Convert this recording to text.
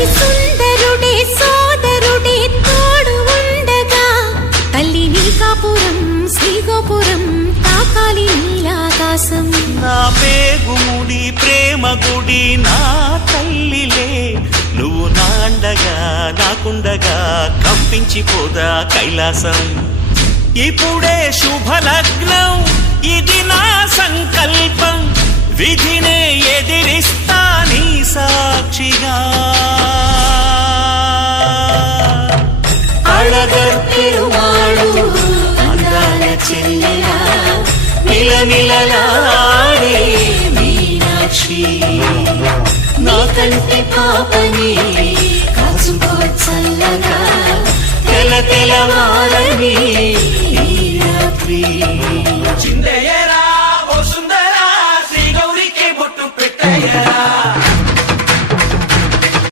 అతి సుందరుడే సోదరుడే తోడు ఉండగా. తల్లి నీకాపురం శ్రీగోపురం తాకాలి నీలాకాశం నా పేగుముడి ప్రేమ గుడి నా తల్లిలే. నువ్వు నాండగా నాకుండగా కంపించిపోదా కైలాసం. ఇప్పుడే శుభలగ్నం ఇది నా సంకల్పం. విధినే ఎదిరిస్తా జగద్పెరుమాళు అందాల చెల్లెలా నిలనిలలాడే మీనాక్షి. నా కంటి పాపని కాచుకో చల్లగా తెల తెలవాలని రాత్రి. చిందయ్యరా